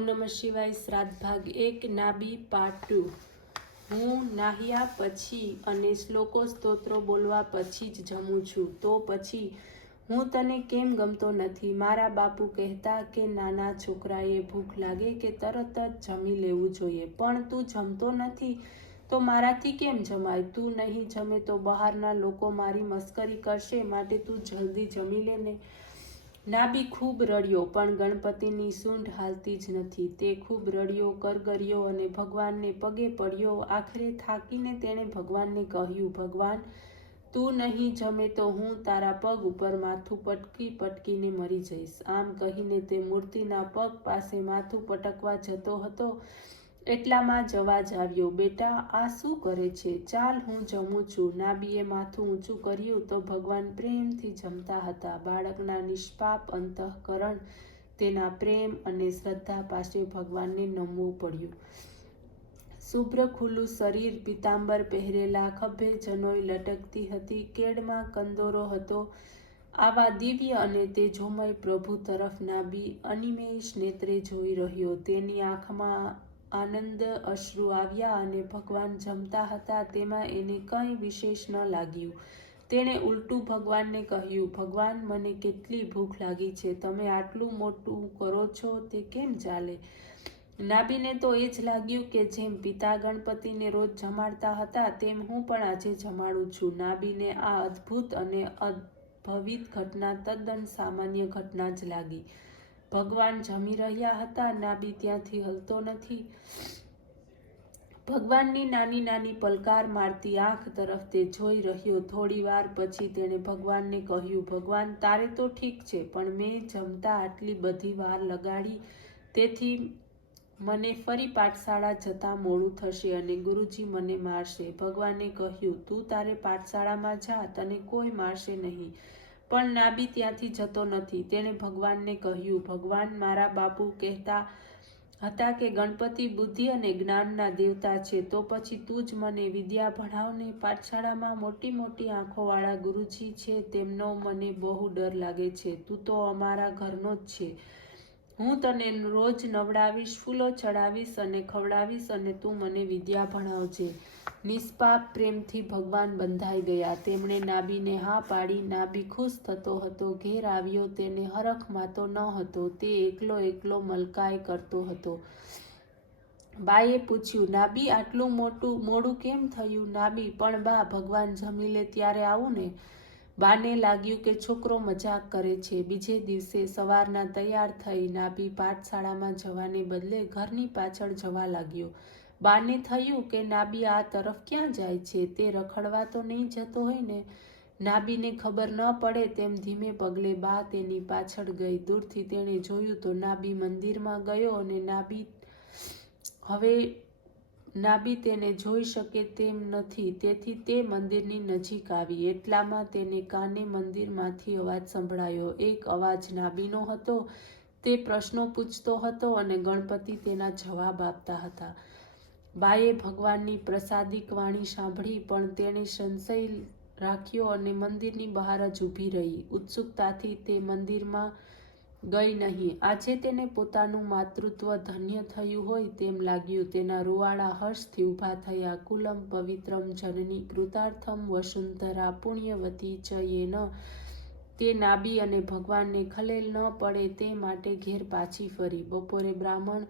ઓમ નમઃ શિવાય. શ્રાદ્ધ ભાગ 1 નાભી પાર્ટ 2. હું નાહ્યા પછી અને શ્લોકો સ્તોત્રો બોલવા પછી જ જમું છું. તો પછી હું તને કેમ ગમતો નથી? મારા બાપુ કહેતા કે નાના છોકરાએ ભૂખ લાગે કે તરત જ જમી લેવું જોઈએ, પણ તું જમતો નથી તો મારાથી કેમ જમાય? તું નહીં જમે તો બહારના લોકો મારી મસ્કરી કરશે, માટે તું જલ્દી જમી લે ને. નાભી ખૂબ રડ્યો, પણ ગણપતિની સૂંઢ હાલતી જ નથી. તે ખૂબ રડ્યો, કરગર્યો અને ભગવાનને પગે પડ્યો. આખરે થાકીને તેણે ભગવાનને કહ્યું, ભગવાન, તું નહીં જમે તો હું તારા પગ ઉપર માથું પટકી પટકીને મરી જઈશ. આમ કહીને તે મૂર્તિના પગ પાસે માથું પટકવા જતો હતો એટલામાં જ અવાજ આવ્યો, બેટા, આ શું કરે છે? ચાલ, હું જમું છું. નાભીએ માથું ઊંચું કર્યું તો ભગવાન પ્રેમથી જમતા હતા. બાળકના નિષ્પાપ અંતઃકરણ તેના પ્રેમ અને શ્રદ્ધા પાસે ભગવાનને નમવું પડ્યું. શુભ્ર ખુલ્લું શરીર, પીતાંબર પહેરેલા, ખભે જનોઈ લટકતી હતી, કેડમાં કંદોરો હતો. આવા દિવ્ય અને તેજોમય પ્રભુ તરફ નાભી અનિમેષ નેત્રે જોઈ રહ્યો. તેની આંખમાં આનંદ અશ્રુ આવ્યા અને ભગવાન જમતા હતા તેમાં એને કંઈ વિશેષ ન લાગ્યું. તેણે ઉલટું ભગવાનને કહ્યું, ભગવાન, મને કેટલી ભૂખ લાગી છે. તમે આટલું મોટું કરો છો તે કેમ ચાલે? નાભીને તો એ જ લાગ્યું કે જેમ પિતા ગણપતિને રોજ જમાડતા હતા તેમ હું પણ આજે જમાડું છું. નાભીને આ અદ્ભુત અને અભવિત ઘટના તદ્દન સામાન્ય ઘટના જ લાગી. ભગવાન જમી રહ્યા હતા. નાભી ત્યાંથી હલતો નથી. ભગવાનની નાની નાની પલકાર મારતી આંખ તરફ તે જોઈ રહ્યો. થોડી વાર પછી તેણે ભગવાનને કહ્યું, ભગવાન, તારે તો ઠીક છે, પણ મેં જમતા આટલી બધી વાર લગાડી, તેથી મને ફરી પાઠશાળા જતા મોડું થશે અને ગુરુજી મને મારશે. ભગવાને કહ્યું, તું તારે પાઠશાળામાં જા, તને કોઈ મારશે નહીં. પણ નાભી ત્યાંથી જતો નથી. તેણે ભગવાનને કહ્યું, ભગવાન, મારા બાપુ કહેતા હતા કે ગણપતિ બુદ્ધિ અને જ્ઞાનના દેવતા છે, તો પછી તું જ મને વિદ્યા ભણાવને. પાઠશાળામાં મોટી મોટી આંખોવાળા ગુરુજી છે, તેમનો મને બહુ ડર લાગે છે. તું તો અમારા ઘરનો જ છે. હું તને રોજ નવડાવીશ, ફૂલો ચડાવીશ અને ખવડાવીશ અને તું મને વિદ્યા ભણાવજે. નિષ્પાપ પ્રેમથી ભગવાન બંધાઈ ગયા. તેમણે નાભીને હા પાડી. નાભી ખુશ થતો હતો. ઘેર આવ્યો. તેને હરખ માતો ન હતો. તે એકલો એકલો મલકાય કરતો હતો. બાએ પૂછ્યું, નાભી, આટલું મોડું કેમ થયું? નાભી, પણ બા, ભગવાન જમી લે ત્યારે આવું ને. બાને લાગ્યું કે છોકરો મજાક કરે છે. બીજે દિવસે સવારના તૈયાર થઈ નાભી પાઠશાળામાં જવાને બદલે ઘરની પાછળ જવા લાગ્યો. બાને થયું કે નાભી આ તરફ ક્યાં જાય છે? તે રખડવા તો નહીં જતો હોય ને? નાભીને ખબર ન પડે તેમ ધીમે પગલે બા તેની પાછળ ગઈ. દૂરથી તેણે જોયું તો નાભી મંદિરમાં ગયો અને નાભી તેને જોઈ શકે તેમ નથી, તેથી તે મંદિરની નજીક આવી. એટલામાં તેને કાને મંદિરમાંથી અવાજ સંભળાયો. એક અવાજ નાભીનો હતો. તે પ્રશ્નો પૂછતો હતો અને ગણપતિ તેના જવાબ આપતા હતા. બાએ ભગવાનની પ્રસાદિક વાણી સાંભળી, પણ તેણે સંશય રાખ્યો અને મંદિરની બહાર જ ઊભી રહી. ઉત્સુકતાથી તે મંદિરમાં ગઈ નહીં. આજે તેને પોતાનું માતૃત્વ ધન્ય થયું હોય તેમ લાગ્યું. તેના રૂવાડા હર્ષથી ઊભા થયા. કુલમ પવિત્રમ જનની કૃતાર્થમ વસુંધરા પુણ્યવતી ચ યેન. તે નાભી અને ભગવાનને ખલેલ ન પડે તે માટે ઘેર પાછી ફરી. બપોરે બ્રાહ્મણ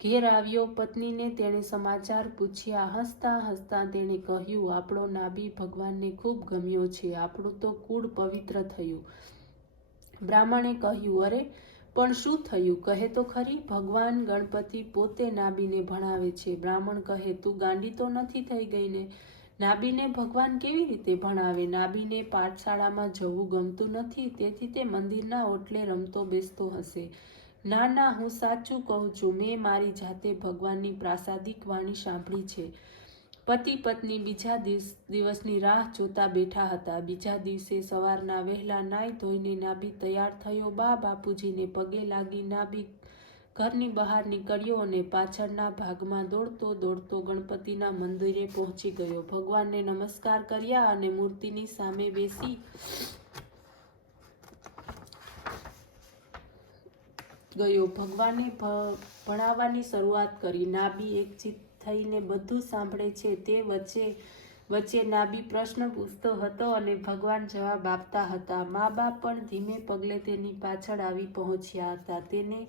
ઘેર આવ્યો. પત્નીને તેણે સમાચાર પૂછ્યા. હસતા હસતા તેણે કહ્યું, આપણો નાભી ભગવાનને ખૂબ ગમ્યો છે. આપણું તો કુળ પવિત્ર થયું. બ્રાહ્મણે કહ્યું, અરે, પણ શું થયું? કહે તો ખરી. ભગવાન ગણપતિ પોતે નાભીને ભણાવે છે. બ્રાહ્મણ કહે, તું ગાંડી તો નથી થઈ ગઈ ને? નાભીને ભગવાન કેવી રીતે ભણાવે? નાભીને પાઠશાળામાં જવું ગમતું નથી, તેથી તે મંદિરના ઓટલે રમતો બેસતો હશે. ના ના, હું સાચું કહું છું. મેં મારી જાતે ભગવાનની પ્રાસાદિક વાણી સાંભળી છે. પતિ પત્ની બીજા દિવસની રાહ જોતા બેઠા હતા. બીજા દિવસે સવારના વહેલા નાઈ ધોઈને નાભી તૈયાર થયો. બા બાપુજીને પગે લાગી. નાભી ઘરની બહાર નીકળ્યો અને પાછળના ભાગમાં દોડતો દોડતો ગણપતિના મંદિરે પહોંચી ગયો. ભગવાનને નમસ્કાર કર્યા અને મૂર્તિની સામે બેસી ગયો. ભગવાને ભણાવવાની શરૂઆત કરી. નાભી એકચિત થઈને બધું સાંભળે છે તે વચ્ચે નાભી પ્રશ્ન પૂછતો હતો અને ભગવાન જવાબ આપતા હતા. મા બાપ પણ ધીમે પગલે તેની પાછળ આવી પહોંચ્યા હતા. તેને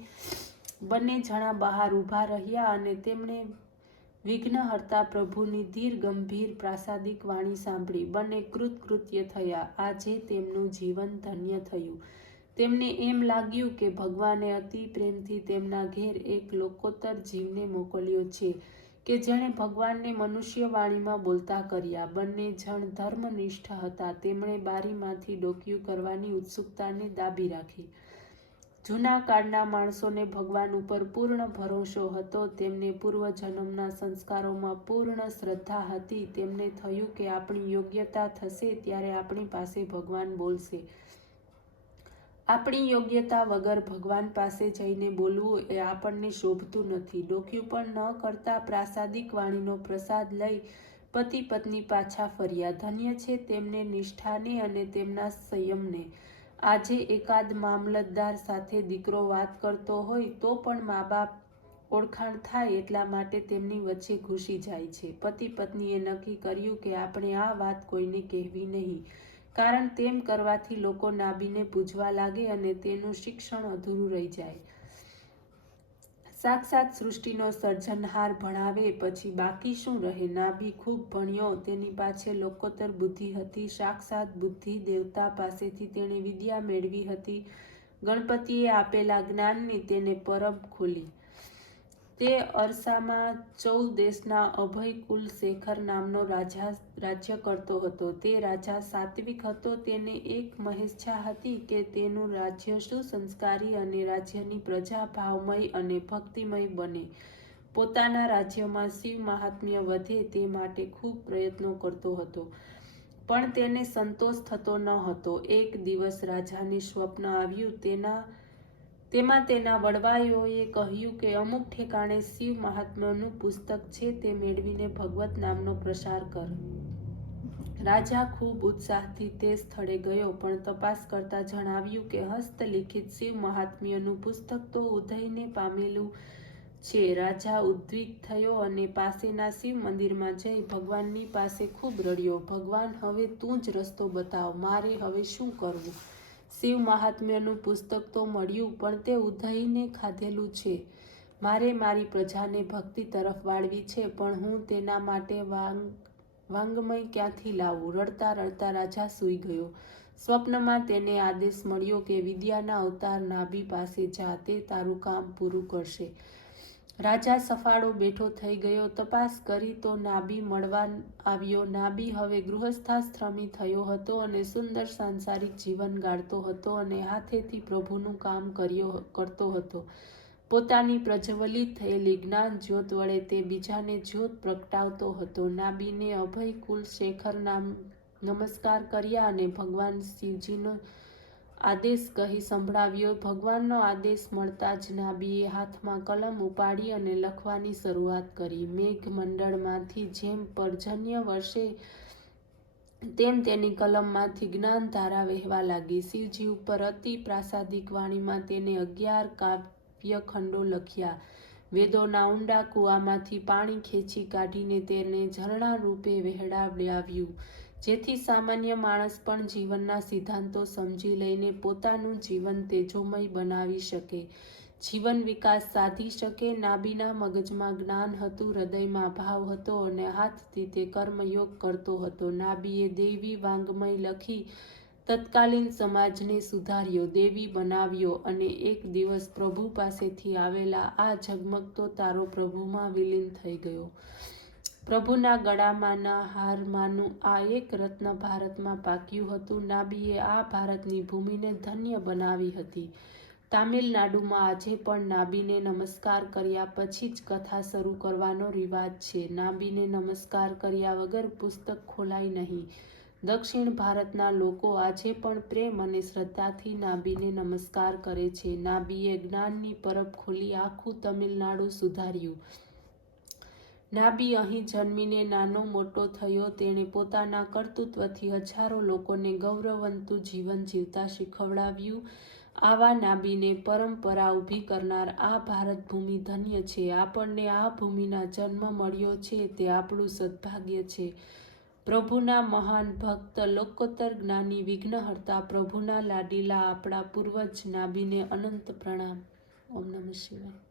બંને જણા બહાર ઊભા રહ્યા અને તેમણે વિઘ્નહર્તા પ્રભુની ધીર ગંભીર પ્રાસાદિક વાણી સાંભળી. બંને કૃતકૃત્ય થયા. આજે તેમનું જીવન ધન્ય થયું. તેમને એમ લાગ્યું કે ભગવાને અતિ પ્રેમથી તેમના ઘેર એક લોકોત્તર જીવને મોકલ્યો છે કે જેણે ભગવાનને મનુષ્ય વાણીમાં બોલતા કર્યા. બંને જણ ધર્મનિષ્ઠ હતા. તેમણે બારીમાંથી ડોકિયું કરવાની ઉત્સુકતાને દાબી રાખી. જૂના કાળના માણસોને ભગવાન ઉપર પૂર્ણ ભરોસો હતો. તેમને પૂર્વજન્મના સંસ્કારોમાં પૂર્ણ શ્રદ્ધા હતી. તેમને થયું કે આપણી યોગ્યતા થશે ત્યારે આપણી પાસે ભગવાન બોલશે. આપણી યોગ્યતા વગર ભગવાન પાસે જઈને બોલવું એ આપણને શોભતું નથી. ડોકિયું પણ ન કરતા પ્રાસાદિક વાણીનો પ્રસાદ લઈ પતિ પત્ની પાછા ફર્યા. ધન્ય છે તેમને નિષ્ઠાને અને તેમના સંયમને. આજે એકાદ મામલતદાર સાથે દીકરો વાત કરતો હોય તો પણ મા બાપ ઓળખાણ થાય એટલા માટે તેમની વચ્ચે ઘૂસી જાય છે. પતિ પત્નીએ નક્કી કર્યું કે આપણે આ વાત કોઈને કહેવી નહીં, કારણ તેમ કરવાથી લોકો નાભીને પૂજવા લાગે અને તેનું શિક્ષણ અધૂરું રહી જાય. સાક્ષાત સૃષ્ટિનો સર્જનહાર ભણાવે પછી બાકી શું રહે? નાભી ખૂબ ભણ્યો. તેની પાસે લોકોત્તર બુદ્ધિ હતી. સાક્ષાત બુદ્ધિ દેવતા પાસેથી તેણે વિદ્યા મેળવી હતી. ગણપતિએ આપેલા જ્ઞાનની તેને પરબ ખોલી. તે અરસામાં 14 દેશના અભય કુલશેખર નામનો રાજ્ય કરતો હતો. તે રાજા સાત્વિક હતો. તેને એક મહેચ્છા હતી કે તેનું રાજ્ય સુસંસ્કારી અને રાજ્યની પ્રજા ભાવમય અને ભક્તિમય બને. પોતાના રાજ્યમાં શિવ મહાત્મ્ય વધે તે માટે ખૂબ પ્રયત્નો કરતો હતો, પણ તેને સંતોષ થતો ન હતો. એક દિવસ રાજાને સ્વપ્ન આવ્યું. તેમાં તેના વડવાઈઓએ કહ્યું કે અમુક ઠેકાણે શિવ મહાત્મ્યનું પુસ્તક છે, તે મેળવીને ભગવત નામનો પ્રસાર કર. રાજા ખૂબ ઉત્સાહથી તે સ્થળે ગયો, પણ તપાસ કરતા જણાવ્યું કે હસ્તલિખિત શિવ મહાત્મ્યનું પુસ્તક તો ઉદયને પામેલું છે. રાજા ઉદ્વિગ્ન થયો અને પાસેના શિવ મંદિરમાં જઈ ભગવાનની પાસે ખૂબ રડ્યો. ભગવાન, હવે તું જ રસ્તો બતાવ. મારે હવે શું કરવું? શિવ મહાત્મ્યનું પુસ્તક તો મળ્યું, પણ તે ઉધઈને ખાધેલું છે. મારે મારી પ્રજાને ભક્તિ તરફ વાળવી છે, પણ હું તેના માટે વાંગ્મય ક્યાંથી લાવું? રડતા રડતા રાજા સૂઈ ગયો. સ્વપ્નમાં તેને આદેશ મળ્યો કે વિદ્યાના અવતાર નાભી પાસે જા, તે તારું કામ પૂરું કરશે. રાજા સફાળો બેઠો થઈ ગયો. તપાસ કરી તો નાભી મળવા આવ્યો. નાભી હવે ગૃહસ્થાશ્રમી થયો હતો અને સુંદર સાંસારિક જીવન ગાળતો હતો અને હાથેથી પ્રભુનું કામ કરતો હતો. પોતાની પ્રજ્વલિત થયેલી જ્ઞાન જ્યોત વડે તે બીજાને જ્યોત પ્રગટાવતો હતો. નાભીને અભય કુલ શેખર નમસ્કાર કર્યા અને ભગવાન શિવજીનો આદેશ કહી સંભળાવ્યો. ભગવાનનો આદેશ મળતા જ નાભીએ હાથમાં કલમ ઉપાડી અને લખવાની શરૂઆત કરી. મેઘમંડળમાંથી જેમ પર્જન્ય વરસે તેમ તેની કલમમાંથી જ્ઞાન ધારા વહેવા લાગી. શિવજી ઉપર અતિ પ્રાસાદિક વાણીમાં તેને 11 કાવ્યખંડો લખ્યા. વેદોના ઊંડા કૂવામાંથી પાણી ખેંચી કાઢીને તેને ઝરણા રૂપે વહેવડાવ્યું, જેથી સામાન્ય માણસ પણ જીવનના સિદ્ધાંતો સમજી લઈને પોતાનું જીવન તેજોમય બનાવી શકે, જીવન વિકાસ સાધી શકે. નાભીના મગજમાં જ્ઞાન હતું, હૃદયમાં ભાવ હતો અને હાથથી તે કર્મયોગ કરતો હતો. નાભીએ દૈવી વાંગ્મય લખી તત્કાલીન સમાજને સુધાર્યો, દેવી બનાવ્યો અને એક દિવસ પ્રભુ પાસેથી આવેલા આ ઝગમગતો તારો પ્રભુમાં વિલીન થઈ ગયો. પ્રભુના ગળામાંના હારમાંનું આ એક રત્ન ભારતમાં પાક્યું હતું. નાભીએ આ ભારતની ભૂમિને ધન્ય બનાવી હતી. તામિલનાડુમાં આજે પણ નાભીને નમસ્કાર કર્યા પછી જ કથા શરૂ કરવાનો રિવાજ છે. નાભીને નમસ્કાર કર્યા વગર પુસ્તક ખોલાય નહીં. દક્ષિણ ભારતના લોકો આજે પણ પ્રેમ અને શ્રદ્ધાથી નાભીને નમસ્કાર કરે છે. નાભીએ જ્ઞાનની પરબ ખોલી આખું તમિલનાડુ સુધાર્યું. નાભી અહીં જન્મીને નાનો મોટો થયો. તેણે પોતાના કર્તૃત્વથી હજારો લોકોને ગૌરવવંતું જીવન જીવતા શીખવડાવ્યું. આવા નાબીને પરંપરા ઊભી કરનાર આ ભારત ભૂમિ ધન્ય છે. આપણને આ ભૂમિના જન્મ મળ્યો છે તે આપણું સદભાગ્ય છે. પ્રભુના મહાન ભક્ત, લોકોત્તર જ્ઞાની, વિઘ્નહર્તા, પ્રભુના લાડીલા આપણા પૂર્વજ નાબીને અનંત પ્રણામ. ઓમ નમઃ શિવાય.